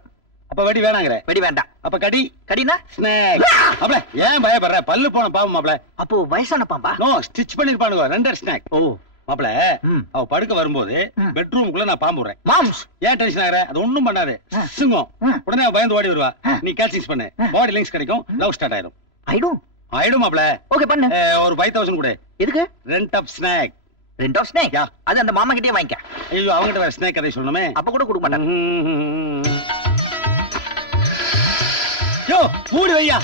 அப்ப வெடி வேணாங்கற. வெடி வேண்டாம். அப்ப கடி. கடினா ஸ்னேக். அப்பல ஏன் பயப்படுற? பல்லு போன பாம்பு மாப்ள. அப்போ வயசான பாம்பா? நோ ஸ்டிட்ச் பண்ணிருப்பானுங்க. Render snake. ஓ மாப்ள அவ படுக்க வரும்போது பெட்ரூமுக்குள்ள நான் பாம்பு விடுறேன். மாம்ஸ் ஏன் டென்ஷன் ஆகற? அது ஒண்ணும் பண்ணாது. சிங்கம். உடனே அவ பயந்து ஓடி வருவா. நீ கேச்சிங்ஸ் பண்ணு. பாடி லிங்க்ஸ் கிடைக்கும். லவ் ஸ்டார்ட் ஆயிடும். ஆயிடும் மாப்ள. ஓகே பண்ணு. ஒரு 5000 கொடு. எதுக்கு? Rent of snake. Rent of snake? அது அந்த மாமா கிட்டே வாங்கிக்க. ஐயோ அவங்கிட்ட வேற ஸ்னேக் கதை சொல்லணுமே. அப்ப கூட கொடுக்க மாட்டாங்க. யோ மூடி வையா.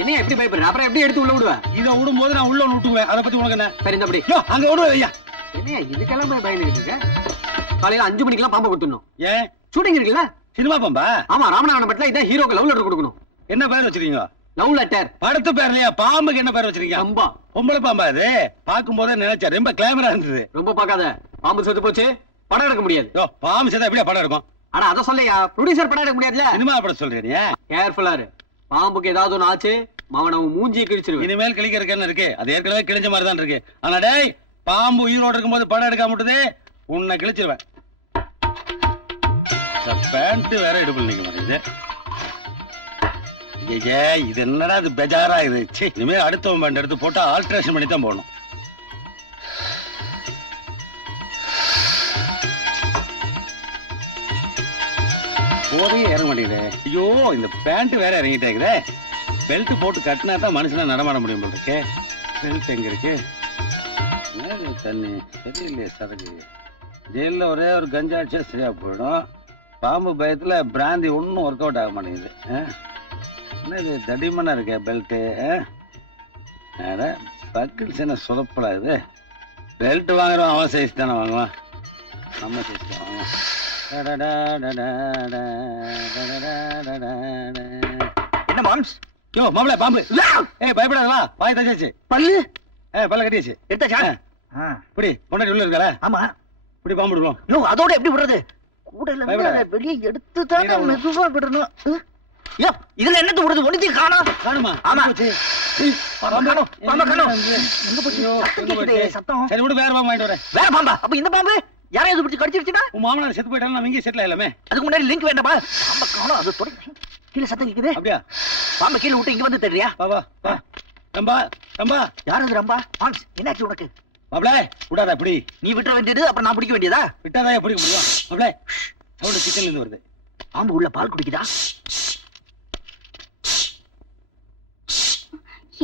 என்னையா எப்படி பயப்படுற? அப்புறம் எப்படி எடுத்து உள்ள விடுவேன்? இத விடும்போது நான் உள்ள விட்டுவேன். அத பத்தி உனக்கு என்ன? சரி இந்த அப்படி. யோ அங்க விடுவே வையா. என்னையா இதுக்கெல்லாம் போய் பயந்துட்டு இருக்க? காலையில 5 மணிக்கெல்லாம் பாம்பை கொடுத்துடணும். ஏன்? ஷூட்டிங் இருக்குல்ல? சினிமா பாம்பா? ஆமா ராமநாதபுரம் பட்ல இதான் ஹீரோக்கு லவ் லெட்டர் கொடுக்கணும். என்ன பேர் வச்சிருக்கீங்க? Love letter. படத்து பேர் இல்லையா? பாம்புக்கு என்ன பேர் வச்சிருக்கீங்க? அம்பா. பொம்பளை பாம்பா அது? பாக்கும்போதே நினைச்சா ரொம்ப கிளாமரா இருந்தது. ரொம்ப பார்க்காத. பாம்பு செத்து போச்சு. படம் எடுக்க முடியாது. யோ பாம்பு செத்தா எப்படியா படம் எடுக்கும்? ஆனா அத சொல்லையா, ப்ரொடியூசர் படம் எடுக்க முடியாதுல. சினிமா படம் சொல்றீங்க. கேர்ஃபுல்லா இரு. பாம்புக்கு ஏதாவது ஒண்ணு ஆச்சு மாவன மூஞ்சியை கிழிச்சிருவேன். இனிமேல் கிழிக்கிறதுக்கு என்ன இருக்கு? அது ஏற்கனவே கிழிஞ்ச மாதிரி தான் இருக்கு. ஆனா டேய் பாம்பு உயிரோடு இருக்கும்போது படம் எடுக்க முட்டுது உன்னை கிழிச்சிருவேன். பேண்ட் வேற எடுப்பு நிக்க மாட்டேங்குது. ஐயே, இது என்னடா இது பெஜாரா இது. இனிமே அடுத்தவன் பேண்ட் எடுத்து போட்டா ஆல்ட்ரேஷன் பண்ணி தான் போடணும். போதே இறங்க மாட்டேங்குது. ஐயோ, இந்த பேண்ட் வேற இறங்கிட்டேங்குதே. பெல்ட் போட்டு கட்டினா தான் மனுஷனா நடமாட முடியும் போல இருக்கு. பெல்ட் எங்க இருக்கு? தண்ணி சரியில்லையே சரக்கு. ஜெயில ஒரே ஒரு கஞ்சா அடிச்சா சரியா போயிடும். பாம்பு பயத்துல பிராந்தி ஒன்றும் ஒர்க் அவுட் ஆக மாட்டேங்குது. என்ன இது தடிமனா இருக்க பெல்ட்டு? பக்கிள்ஸ் என்ன சொதப்பலா இது? பெல்ட் வாங்குறோம் அவன் சைஸ் தானே வாங்குவான், நம்ம சைஸ் தான் வாங்குவான். என்ன மாம்ஸ்? யோ மாமல பாம்பு. ஏய் பயப்படாத, வா. வாய் தச்சாச்சு. பல்லு பல்ல கட்டியாச்சு. எடுத்தாச்சா? இப்படி பொண்டாட்டி உள்ள இருக்கா? ஆமா. இப்படி பாம்பு விடுவோம். யோ, அதோட எப்படி விடுறது? கூட வெளியே எடுத்து தான் மெதுவா விடணும். யோ, இதுல என்னது விடுறது? ஒண்ணுத்தையும் காணோம். காணுமா? ஆமா. பாம்பு காணோம். பாம்பா காணோம். எங்க போச்சு? சத்தம் கேக்குதே, சத்தம். சரி விடு, வேற பாம்பு வாங்கிட்டு வரேன். வேற பாம்பா? அப்ப இந்த பாம்பு யாரையாவது பிடிச்சு கடிச்சிருச்சுன்னா? உன் மாமனார் செத்து போயிட்டாலும் நம்ம இங்கே செட்டில் ஆகலாமே. அதுக்கு முன்னாடி லிங்க் வேண்டாமா? பாம்பா காணோம். அது தொடர்ந்து கீழே சத்தம் கேக்குது. அப்படியா? பாம்பை கீழே விட்டு இங்க வந்து தெரியா? வா வா வா. ரம்பா ரம்பா. யார் அது ரம்பா? மாம்ஸ், என்னாச்சு உனக்கு? மாப்ள விடாத. இப்படி நீ விட்டுற வேண்டியது, அப்புறம் நான் பிடிக்க வேண்டியதா? விட்டாதான் பிடிக்க முடியும். மாப்ள சவுண்ட் கிச்சன்ல இருந்து வருது. பாம்பு உள்ள பால் குடிக்குதா?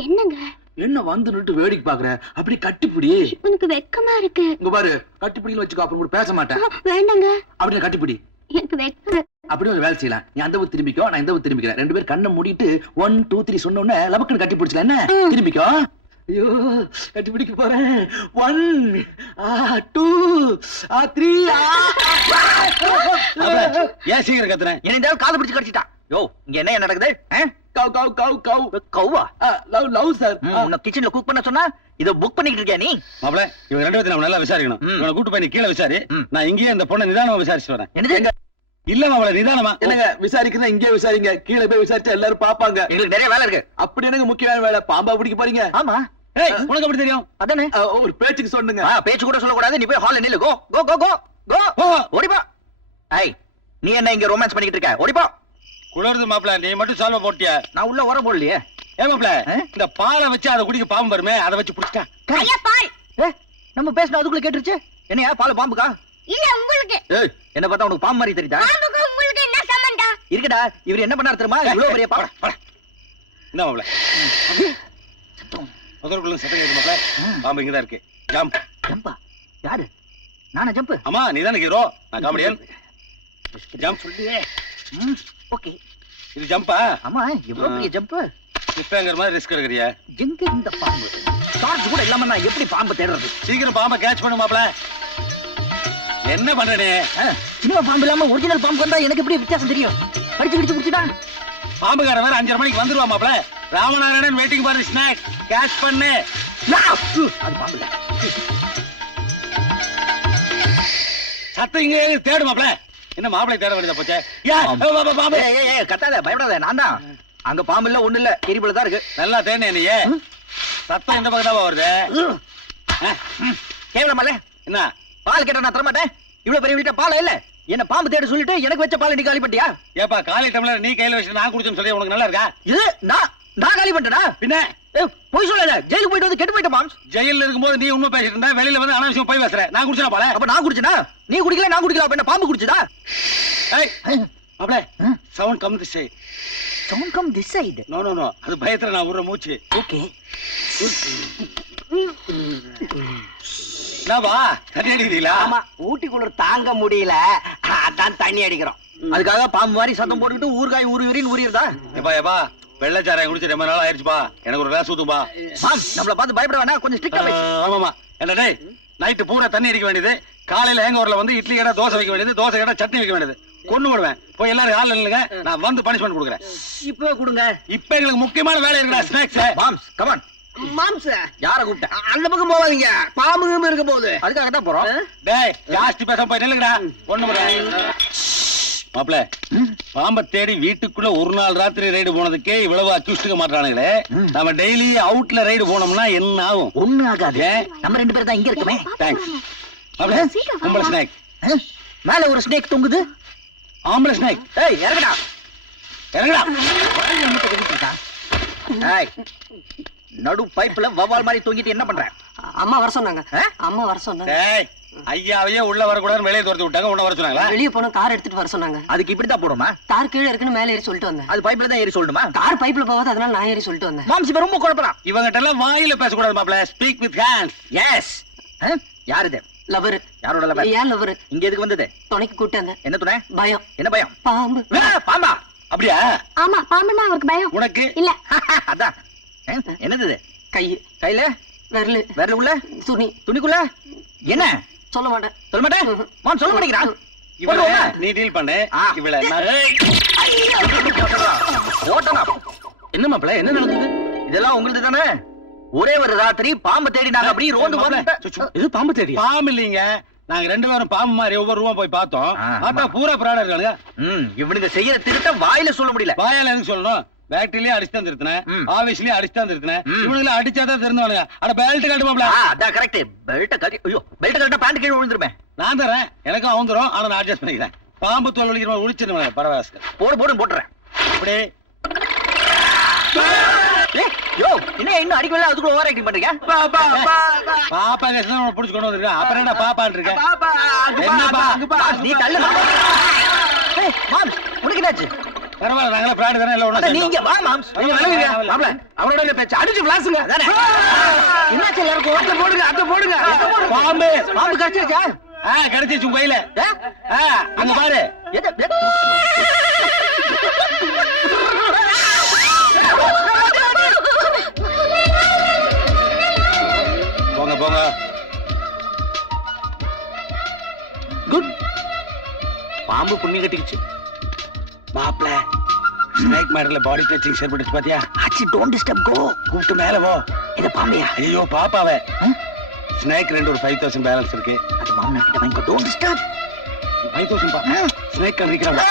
என்னங்க என்ன வந்து நின்று வேடிக்கை பாக்குற? அப்படி கட்டிப்பிடி. உனக்கு வெக்கமா இருக்கு. இங்க பாரு, கட்டிப்பிடின்னு வச்சுக்கோ, அப்புறம் கூட பேச மாட்டேன். வேண்டாங்க, அப்படியே கட்டிப்பிடி. எனக்கு வெக்க. அப்படியே ஒரு வேலை செய்யலாம். நீ அந்த ஊர் திரும்பிக்கோ, நான் இந்த ஊர் திரும்பிக்கிறேன். ரெண்டு பேரும் கண்ணை மூடிட்டு 1 2 3 சொன்ன உடனே லபக்குன்னு கட்டி பிடிச்சலாம். என்ன திரும்பிக்கோ. ஐயோ, கட்டி பிடிக்க போறேன். 1 2 3. ஏன் சீக்கிரம் கத்துறேன்? என்ன காது பிடிச்சு கடிச்சிட்டான். யோ, இங்க என்ன நடக்குது? கவ் கவ் கவ் கவ் கவ்வா? Love love sir. உன்னை கிச்சன்ல குக் பண்ண சொன்னா இத புக் பண்ணிட்டு இருக்கியா நீ? மாப்ள இவங்க ரெண்டு பேரும் நம்ம நல்லா விசாரிக்கணும். இவனை கூட்டு போய் நீ கீழே விசாரி. நான் இங்கேயே இந்த பொண்ணை நிதானமா விசாரிச்சு வரேன். என்னது? இல்ல மாப்ள நிதானமா. என்னங்க விசாரிக்கிறதா? இங்கே விசாரிங்க. கீழே போய் விசாரிச்சா எல்லாரும் பாப்பாங்க. எங்களுக்கு நிறைய வேலை இருக்கு. அப்படி எனக்கு முக்கியமான வேலை. பாம்பா பிடிக்க போறீங்க? ஆமா. ஏய், உனக்கு எப்படி தெரியும்? அதானே. ஒரு பேச்சுக்கு சொன்னுங்க. பேச்சு கூட சொல்ல கூடாது. நீ போய் ஹால்ல நில்லு. கோ கோ கோ கோ கோ. ஓடிப்பா. ஐய், நீ என்ன இங்க ரொமான்ஸ் பண்ணிட்டு இருக்க? ஓடிப்பா. குளருது மாப்ள, நீ மட்டும் சால்வ போட்டியா? நான் உள்ள வர போடலையே. ஏ மாப்ள, இந்த பாலை வச்சு அதை குடிக்க பாம்பு வருமே, அதை வச்சு புடிச்சிட்டா. ஐயா பால். நம்ம பேசின அதுக்குள்ள கேட்டுருச்சு. என்னையா பால் பாம்புக்கா? இல்ல உங்களுக்கு. ஏய், என்ன பார்த்தா உனக்கு பாம்பு மாதிரி தெரியுதா? பாம்புக்கு உங்களுக்கு என்ன சம்பந்தம்? இருக்குடா. இவர் என்ன பண்ணாரு தெரியுமா? இவ்வளவு பெரிய பாம்பு. என்ன மாப்ள? முதல்குள்ள சத்தம் கேட்கு மாப்ள. பாம்பு இங்கதான் இருக்கு. ஜம்ப். ஜம்பா? யாரு? நானா ஜம்ப்? ஆமா, நீதானே ஹீரோ, நான் காமெடியன். ஜம்ப். சொல்லியே. ஓகே. இது ஜம்பா? ஆமா, இவ்வளவு பெரிய ஜம்ப். இப்பங்கிற மாதிரி ரிஸ்க் எடுக்கறியா? எங்க இந்த பாம்பு? சார்ஜ் கூட இல்லாம நான் எப்படி பாம்பு தேடுறது? சீக்கிரம் பாம்பை கேட்ச் பண்ணு மாப்ள. என்ன பண்ற நீ? சினிமா பாம்பு இல்லாம ஒரிஜினல் பாம்பு வந்தா எனக்கு எப்படி வித்தியாசம் தெரியும்? கடிச்சு கடிச்சு குடிச்சுடா. பாம்புக்கார வேற 5:30 மணிக்கு வந்துருவா மாப்ள. Ramanarayanan waiting for snack. Catch பண்ணு. அது பாம்பு இல்ல. சத்தம் இங்க தேடு மாப்ள. என்ன மாப்பிளை தேட வேண்டியதா போச்சே? பாம்பு. ஏய், கத்தாத, பயப்படாத. நான் தான். அங்க பாம்பு இல்ல, ஒண்ணு இல்ல, எரிபுல தான் இருக்கு. நல்லா தேடு. நீயே சத்தம் இந்த பக்கம் தான் வருது. கேவலமல்ல. என்ன பால் கேட்ட நான் தர மாட்டேன். இவ்வளவு பெரிய வீட்டை பால் இல்ல. என்ன பாம்பு தேட சொல்லிட்டு எனக்கு வச்ச பால் நீ காலி பண்ணிட்டியா? ஏப்பா, காலி டம்ளர் நீ கையில வச்சு நான் குடிச்சேன்னு சொல்லி உனக்கு நல்லா இருக்கா? இது நான் காலி பண்ணிட்டேனா? பின்ன போய் சொல்லல. ஜெயிலுக்கு போயிட்டு வந்து கெட்டு போயிட்ட மாம்ஸ். ஜெயில இருக்கும்போது நீ உண்மை பேசிட்டு இருந்தா, வெளியில வந்து அனாவசியம் போய் பேசுற. நான் குடிச்சா பால. அப்ப நான் குடிச்சனா? நீ குடிக்கல, நான் குடிக்கல. அப்ப என்ன பாம்பு குடிச்சதா? மாப்ள, sound come this side. Sound come this side? No no no, அது பயத்துல நான் விடுற மூச்சு. ஓகே. என்னவா தண்ணி அடிக்கிறீங்களா? ஆமா, ஊட்டி குளிர் தாங்க முடியல, அதான் தண்ணி அடிக்கிறோம். அதுக்காக பாம்பு மாதிரி சத்தம் போட்டுக்கிட்டு ஊர்காய் ஊறின்னு ஊறிடுதா? ஏப்பா வெள்ளச்சாராயம் குடிச்சு ரொம்ப நாள் ஆயிடுச்சுப்பா. எனக்கு ஒரு கிளாஸ் ஊத்துப்பா. மாம், நம்மள பார்த்து பயப்பட வேணா, கொஞ்சம் ஸ்ட்ரிக்ட்டா பேசு. ஆமாமா. என்ன டேய், நைட்டு பூரா தண்ணி அடிக்க வேண்டியது, காலையில ஹேங்கோவர்ல வந்து இட்லி கடை தோசை வைக்க வேண்டியது, தோசை கடை சட்னி வைக்க வேண்டியது. கொண்டு விடுவேன். போய் எல்லாரும் ஹால்ல நில்லுங்க, நான் வந்து பனிஷ்மெண்ட் கொடுக்குறேன். இப்பவே கொடுங்க. இப்ப எங்களுக்கு முக்கியமான வேலை இருக்குடா, ஸ்நாக்ஸ். Moms, come on. மாம்ச யார கூப்பிட்ட? அந்த பக்கம் போவாதீங்க, பாம்புங்க இருக்க போகுது. அதுக்காக தான் போறோம். டேய், ஜாஸ்தி பேசாம போய் நில்லுங்கடா. ஒண்ணு முறை மாப்பிள பாம்பை தேடி வீட்டுக்குள்ள ஒரு நாள் ராத்திரி ரைடு போனதுக்கே இவ்வளவு அக்யூஸ்டுக்க மாட்டானுங்களே. நம்ம டெய்லி அவுட்ல ரைடு போனோம்னா என்ன ஆகும்? ஒண்ணு ஆகாது. நம்ம 2 பேரும் தான் இங்க இருக்கமே. தேங்க்ஸ். மாப்பிள ஆம்பளை ஸ்நாக். மேல ஒரு ஸ்னேக் தொங்குது. ஆம்பளை ஸ்நாக். ஏய் இறங்கடா. இறங்கடா. ஏய் நடு பைப்ல வவால் மாதிரி தொங்கிட்டு என்ன பண்ற? அம்மா வர சொன்னாங்க. அம்மா வர சொன்னாங்க. டேய் ஐயாவையே உள்ள வரக்கூடாதுன்னு வெளியே துரத்தி விட்டாங்க. உன்ன வர சொன்னாங்களா? வெளிய போன கார் எடுத்துட்டு வர சொன்னாங்க. அதுக்கு இப்படிதான் போடுமா? கார் கீழே இருக்குன்னு மேல ஏறி சொல்லிட்டு வந்தேன். அது பைப்ல தான் ஏறி சொல்லணுமா? கார் பைப்ல போகாது, அதனால நான் ஏறி சொல்லிட்டு வந்தேன். மாம்ஸ் இப்ப ரொம்ப குழப்பறான். இவங்கிட்ட எல்லாம் வாயில பேசக்கூடாது மாப்பிள. Speak with hands. எஸ். யார் இது? லவர். யாரோட லவர்? ஏன் லவர்? இங்க எதுக்கு வந்தது? துணைக்கு கூட்டி வந்தேன். என்ன துணை? பயம். என்ன பயம்? பாம்பு. பாம்பா? அப்படியா? ஆமா, பாம்புன்னா அவருக்கு பயம். உனக்கு இல்ல. அதான். என்னது இது? கை. கையில விரலு. விரல் உள்ள துணி. துணிக்குள்ள என்ன? சொல்ல மாட்டேன். சொல்ல மாட்டேன். மாம் சொல்ல மாட்டேங்கிறான். இவள நீ டீல் பண்ணு. இவள ஓட்டனா. என்ன மாப்பிள என்ன நடந்தது? இதெல்லாம் உங்களுக்கு தானே? ஒரே ஒரு ராத்திரி பாம்பு தேடி நாங்க அப்படியே ரோந்து போறோம். இது பாம்பு தேடி? பாம்பு இல்லீங்க. நாங்க 2 பேரும் பாம்பு மாதிரி ஒவ்வொரு ரூபா போய் பார்த்தோம். பார்த்தா பூரா பிராணம் இருக்கானுங்க. இவனுங்க செய்யற திருட்ட வாயில சொல்ல முடியல. வாயால எதுக்கு சொல்லணும்? ஃபேக்டரியிலே அடிச்சு தான் திருத்தினேன். ஆபீஸ்லயே அடிச்சு தான் திருத்தினேன். இவனுங்களை அடிச்சாதான் திருந்துவானுங்க. அட பெல்ட் கட்டுமாப்ல. அதான் கரெக்ட். பெல்ட் கட்டி. ஐயோ பெல்ட் கட்டினா பேண்ட் கீழே விழுந்துருமே. நான் தரேன். எனக்கும் அவந்துரும். ஆனா நான் அட்ஜஸ்ட் பண்ணிக்கிறேன். பாம்பு தோல் வலிக்கிற உளிச்சிருவேன். பரவாயில்ல. போடு போட்டுறேன். இப்படி யோ என்ன இன்னும் அடிக்கல அதுக்குள்ள ஓவர் ஆக்டிங் பண்றீங்க? பாப்பா கேசன புடிச்சு கொண்டு வந்திருக்கேன். அப்புறம் என்ன பாப்பான்னு இருக்கேன்? என்னப்பா நீ தள்ளு. ஏய் மாம்ஸ் உனக்கு என்னாச்சு? பரவாயில்ல நாங்களே பிராட் தானே எல்லாம் ஒண்ணா. நீங்க வா மாம்ஸ். நீங்க விலகுங்க மாப்பிள. அவனோட என்ன பேச்சு? அடிச்சு விளாசுங்க. அதானே. என்னாச்சு எல்லாருக்கும்? அத போடுங்க அத போடுங்க. பாம்பு பாம்பு கடிச்சிருச்சா? கடிச்சிச்சு உங்க கையில. அங்க பாரு. போங்க போங்க. குட். பாம்பு புண்ணி கட்டிக்கிச்சு. மாப்ள ஸ்னேக் மேட்டர்ல பாடி டச்சிங் ஏற்பட்டுச்சு பாத்தியா? ஆச்சி டோன்ட் டிஸ்டர்ப் கோ. கூப்பிட்டு மேல போ. இது பாம்பியா? ஐயோ பாப்பாவே. ஸ்னேக் ரெண்டு ஒரு 5000 பேலன்ஸ் இருக்கு. அது மாமனா கிட்ட வாங்கி டோன்ட் டிஸ்டர்ப். 5000 பா. ஸ்னேக் கறிக்கறாங்க.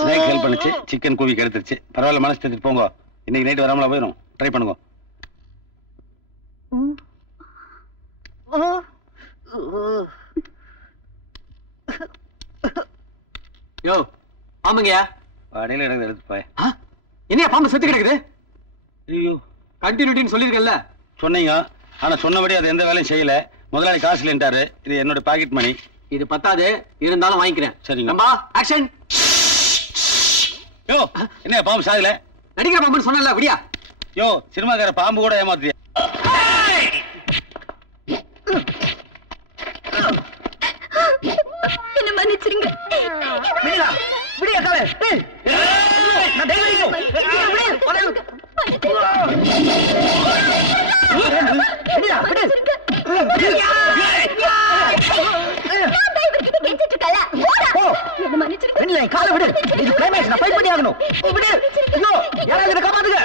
ஸ்னேக் ஹெல்ப் பண்ணுச்சு. சிக்கன் கூவி கெடுத்துச்சு. பரவாயில்ல மனசு தேத்திட்டு போங்க. இன்னைக்கு நைட் வராமல போயிடும். ட்ரை பண்ணுங்க. யோ பாம்புங்கயா. வாடையில எனக்கு எடுத்து போய். என்னையா பாம்பு செத்து கிடக்குது? ஐயோ கண்டினியூட்டின்னு சொல்லிருக்கல. சொன்னீங்க. ஆனா சொன்னபடி அது எந்த வேலையும் செய்யல. முதலாளி காசு இல்லைன்ட்டாரு. இது என்னோட பாக்கெட் மணி. இது பத்தாது இருந்தாலும் வாங்கிக்கிறேன். சரிங்க. நம்பா ஆக்ஷன். யோ என்ன பாம்பு சாகல? நடிக்கிற பாம்புன்னு சொன்னல விடியா. யோ சினிமாக்கார பாம்பு கூட ஏமாத்துறியா? என்ன மன்னிச்சிருங்க. விடியா விடியா காலே. நான் டெலிவரி காலை விடு. இது கிளைமேக்ஸ். நான் ஃபைட் பண்ணி ஆகணும். விடு. ஐயோ யாராவது என்ன காப்பாத்துங்க.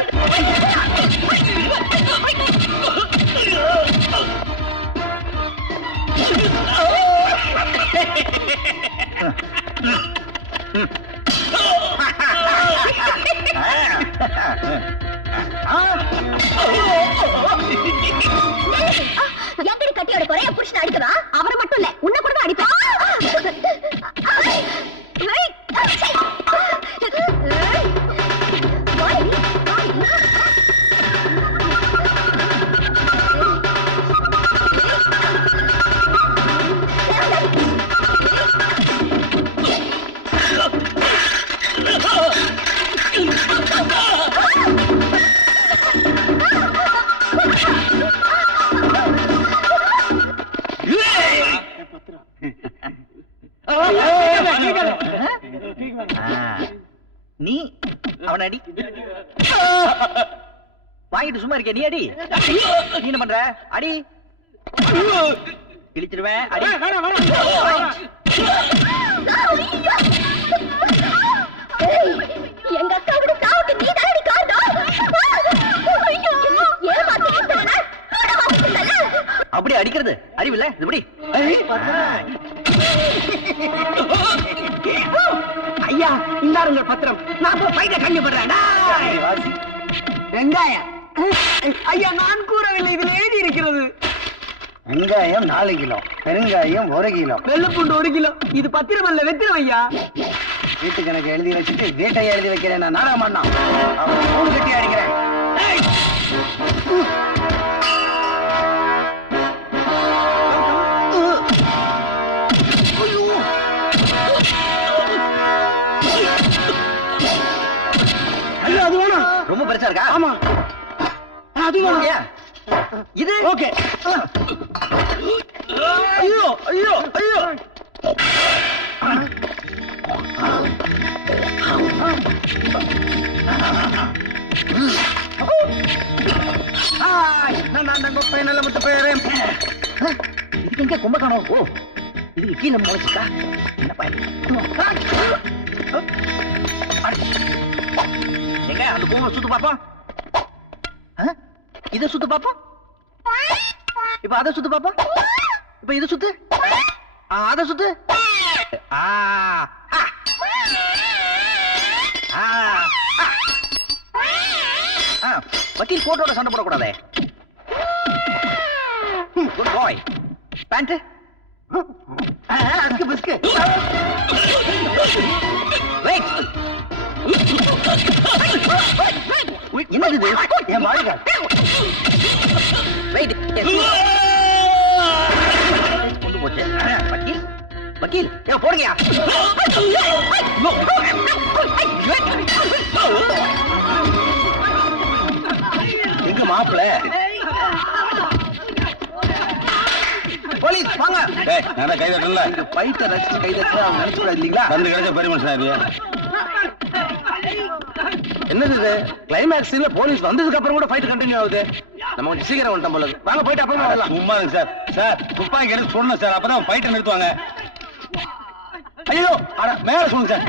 எங்கடி கட்டியோட குறைய புருஷன் அடிக்கவா? அவரை மட்டும் இல்ல உன்னை கூட அடிப்பா. நீ அவன் அடி. வாங்கிட்டு சும்மா இருக்க. நீ அடி. நீ என்ன பண்ற? அடி. கிழிச்சிருவேன். அடி. எங்க அக்காவோட சாவுக்கு நீ தானடி காரணம். அப்படி அடிக்கிறது அறிவில்ல? இப்படி ஐயா இந்தாருங்க பத்திரம். நான் போய் பைக்க கண்டுபடுறேன். வெங்காயம் ஐயா, நான் கூறவில்லை, இதில் எழுதி இருக்கிறது. வெங்காயம் 4 கிலோ, பெருங்காயம் 1 கிலோ, வெள்ளப்பூண்டு 1 கிலோ. இது பத்திரம் அல்ல, வெத்திரம் ஐயா. வீட்டு கணக்கு எழுதி வச்சுட்டு வீட்டை எழுதி வைக்கிறேன். நான் நாடகம் பண்ணா அவன் 3 கட்டி அடிக்கிறேன். ஐயா அது வேணும். ரொம்ப பெருசா இருக்கா? ஆமா அது வேணும். ஏன்? இது ஓகே. ஐயோ ஐயோ ஐயோ. நல்ல முத்து பேரேன். இதுக்கு எங்க கும்ப காணோம்? ஓ, இதுக்கு கீழே முளைச்சிக்கா? என்ன பயன்? எங்க அந்த பூவை சுத்து பாப்போம். இதை சுத்து பாப்போம். இப்ப அதை சுத்து பாப்போம். இப்ப இதை சுத்து. அதை சுத்து. வக்கீல் கோட்டோட சண்டை போடக்கூடாதே. குட் பாய். பேண்ட் அதுக்கு பிஸ்கு. என்னது இது? என் வாழ்க்கை. கொண்டு போச்சு. வக்கீல் வக்கீல் போடுங்க. எங்க மாப்பிள? போலீஸ் வாங்க. நான் கை தட்டல. பைட்ட ரசிச்சு கை தட்ட அவங்க நினைச்சுக்கூடாது இல்லீங்களா? வந்து கிடைச்ச பெருமை சார். என்னது இது? கிளைமேக்ஸ் சீன்ல போலீஸ் வந்ததுக்கு அப்புறம் கூட ஃபைட் கண்டினியூ ஆகுது. நம்ம கொஞ்சம் சீக்கிரம் வந்துட்டோம் போல. வாங்க போயிட்டு அப்புறமா வரலாம். சும்மா இருக்கு சார். சார் துப்பாக்கி எடுத்து சொல்லணும் சார், அப்பதான் ஃபைட்டை நிறுத்துவாங்க. ஐயோ அட மேல சொல்லுங்க சார்.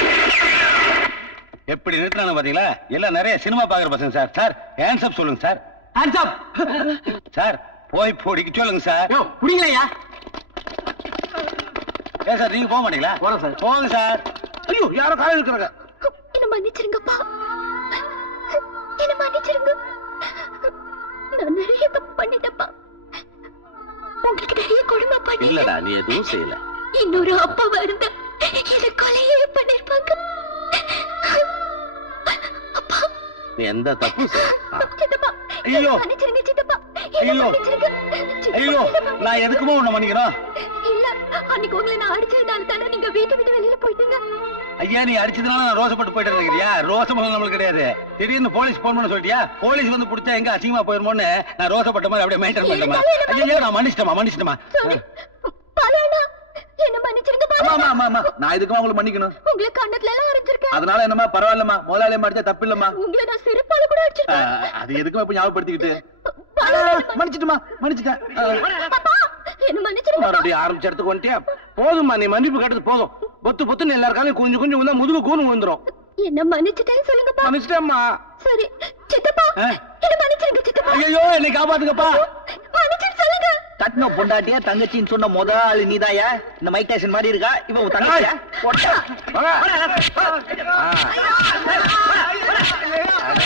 எப்படி நிறுத்துறாங்க பாத்தீங்களா? எல்லாம் நிறைய சினிமா பாக்குற பசங்க சார். சார் ஹேண்ட்ஸ் அப் சொல்லுங்க சார். Hands up. சார் போய் போடிக்கு சொல்லுங்க சார். யோ புடிங்கலையா? ஏன் சார் நீங்க போக மாட்டீங்களா? போறேன் சார். போங்க சார். ஐயோ யாரோ காலையில இருக்கிறாங்க. என்ன மன்னிச்சிருங்கப்பா, என்ன மன்னிச்சிருங்க. நான் நிறைய தப்பு பண்ணிட்டேன்ப்பா. உங்களுக்கு நிறைய கொடுமை பண்ணி. இல்லடா, நீ எதுவும் செய்யல. இன்னொரு அப்பாவா இருந்தா என்ன கொலையே பண்ணிருப்பாங்க. அப்பா நீ எந்த தப்பும் செய்யல. சித்தப்பா ஐயோ. மன்னிச்சிருங்க சித்தப்பா, என்ன ஐயோ. மன்னிச்சிருங்க. சித்தப்பா, ஐயோ நான் எதுக்குமோ உன்னை மன்னிக்கணும். இல்ல அன்னைக்கு உங்களை நான் அடிச்சதுனால தானே நீங்க வீட்டை விட்டு வெளியில போயிட்டீங்க. ஐயா நீ அடிச்சதுனால நான் ரோசப்பட்டு போயிட்டு இருக்கிறியா? ரோசம் நம்மளுக்கு கிடையாது. திடீர்னு போலீஸ் போன் பண்ண சொல்லிட்டியா? போலீஸ் வந்து பிடிச்சா எங்க அசிங்கமா போயிருமோன்னு நான் ரோசப்பட்ட மாதிரி அப்படியே மெயின்டைன் பண்ணமா. ஐயோ நான் மன்னிச்சிட்டமா. பாலாண்ணா என்ன மன்னிச்சிருங்க ஆமா பாலா. ஆமா ஆமா, நான் இதுக்குமா உங்களுக்கு மன்னிக்கணும்? உங்களை கண்ணத்துல எல்லாம் அரைஞ்சிருக்கேன். அதனால என்னமா பரவாயில்லம்மா, முதலாளியை மாடிச்சா தப்பு இல்லம்மா. உங்களை நான் செருப்பால கூட அடிச்சிருக்கேன். அது எதுக்குமா இப்ப ஞாபகப்படுத்திக்கிட்டு? மன்னிச்சிட்டுமா, மன்னிச்சிட்டேன். அப்பா என்ன மன்னிச்சிருங்க. மறுபடியும் ஆரம்பிச்ச இடத்துக்கு வந்துட்டியா? போதும்மா, நீ மன்னிப்பு கேட்டது போதும். பொத்து பொத்துன்னு எல்லாருக்காலும் கொஞ்சம் கொஞ்சம் வந்தா முதுகு கூணு விழுந்துரும். என்ன மன்னிச்சிட்டேன்னு சொல்லுங்கப்பா. மன்னிச்சிட்டேம்மா. சரி சித்தப்பா, என்ன மன்னிச்சிருங்க சித்தப்பா. ஐயோ என்னை காப்பாத்துக்கப்பா. மன்னிச்சிட்டு சொல்லுங்க. கட்டின பொண்டாட்டியா தங்கச்சின்னு சொன்ன முதல் நீதாயா? இந்த மைக் டைசன் மாதிரி இருக்கா இவன் உன் தங்கச்சியா? போட்டா.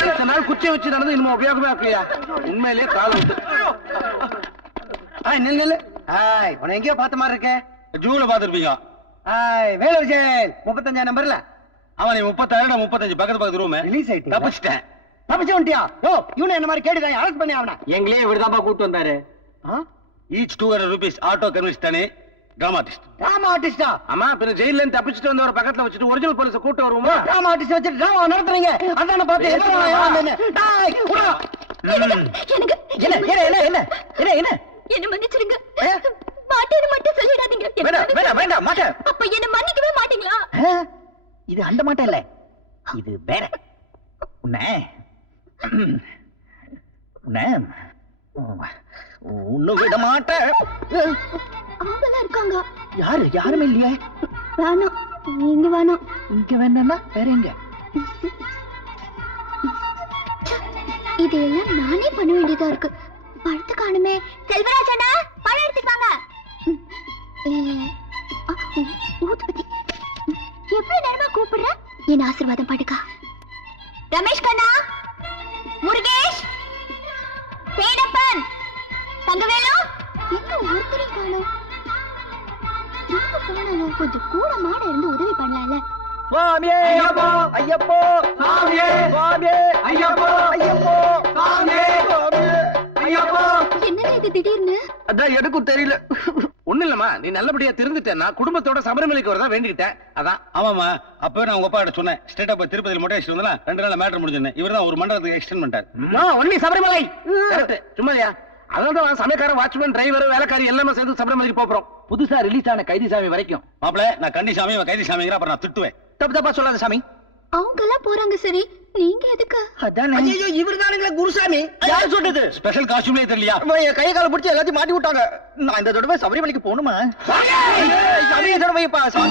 இத்தனை நாள் குச்சியை வச்சு நடந்து இனிமே உபயோகமே ஆக்கலையா? உண்மையிலேயே காலம் விட்டு. நில்லு. ஹாய், உன எங்கேயோ பார்த்த மாதிரி இருக்கே. ஜூல பாத்துருப்பீங்க. ஹாய், வேலூர் ஜெயில் 35 நம்பர்ல. அவன் நீ 36 35 பக்கத்து ரூம் ரிலீஸ் ஆயிட்டு தப்பிச்சிட்டேன். தப்பிச்சு வந்துட்டியா? யோ இவனை என்ன மாதிரி கேட்டுதான் அரெஸ்ட் பண்ணி அவனை. எங்களையே விடுதாப்பா கூட்டு வந்தாரு. ஈச் 200 rupees ஆட்டோ கன்வின்ஸ் தானே டிராமாட்டிஸ்ட். டிராமா ஆர்டிஸ்டா? ஆமா, பின்ன ஜெயில இருந்து தப்பிச்சுட்டு வந்தவரை பக்கத்துல வச்சுட்டு ஒரிஜினல் போலீஸ கூட்டு வருவோமா? டிராமா ஆர்டிஸ்ட் வச்சு டிராமா நடத்துறீங்க. அதான பார்த்து என்ன மன்னிச்சிருங்க. மாட்டேன்னு மட்டும் சொல்லிடாதீங்க. வேண்டாம் மாட்டேன். அப்ப என்ன மன்னிக்கவே மாட்டீங்களா? இது அந்த மாட்டேன் இல்ல, இது வேற. உன்னை விட மாட்டேன். அவங்கெல்லாம் இருக்காங்க. யாருமே இல்லையே. வேணாம், நீங்க வேணாம். இங்க வேண்டாம்னா வேற எங்க? இதையெல்லாம் நானே பண்ண வேண்டியதா இருக்கு. பழத்தை காணுமே. செல்வராஜ் அண்ணா, பழம் எடுத்துட்டு வாங்க. ஊதுபத்தி எவ்வளவு நேரமா கூப்பிடுற? என் ஆசீர்வாதம் படுக்கா. ரமேஷ் கண்ணா, முருகேஷ், தேனப்பன், தங்கவேலு, எங்க ஒருத்தரையும் காணோம். எங்க போனாங்க? கொஞ்சம் கூட மாட இருந்து உதவி பண்ணலாம்ல. சுவாமியே ஐயப்போ ஐயப்போ சுவாமியே சுவாமியே ஐயப்போ ஐயப்போ சுவாமியே சுவாமியே ஐயப்போ. என்னங்க இது திடீர்னு? அதான் எனக்கும் தெரியல. ஒண்ணு இல்லம்மா, நீ நல்லபடியா திருந்துட்டேன்னா குடும்பத்தோட சபரிமலைக்கு வரதான் வேண்டிக்கிட்டேன். அதான். ஆமாமா, அப்பவே நான் உங்க அப்பா கிட்ட சொன்னேன், ஸ்ட்ரெயிட்டா போய் திருப்பதியில் மட்டும் வச்சுட்டு வந்தா 2 நாள்ல மேட்டர் முடிஞ்சுனேன். இவர் தான் ஒரு மண்டலத்துக்கு எக்ஸ்டெண்ட் பண்ணிட்டார். ஒன்லி சபரிமலை. சும்மாயா? அதான் சமயக்காரன், வாட்ச்மேன், டிரைவர், வேலைக்காரி எல்லாமே சேர்ந்து சபரிமலைக்கு போறோம். புதுசா ரிலீஸ் ஆன கைதிசாமி வரைக்கும். மாப்பிள, நான் கண்டி சாமி கைதி சாமிங்கிற அப்புறம் நான் திட்டுவேன். தப்பு தப்பா சொல்லாத சாமி. அவங்க எல்லாம் போறாங்க, சரி, நீங்க எதுக்கு? ஐயோ, இவர்தானுங்களே குருசாமி. யார் சொன்னது? ஸ்பெஷல் காஸ்டியூம்லயே தெரியலையா? என் கையை கால பிடிச்சி எல்லாத்தையும் மாட்டி விட்டாங்க. நான் இந்த தடவை சபரிமலைக்கு போகணுமா? சாமியை தடவைப்பா சாமி.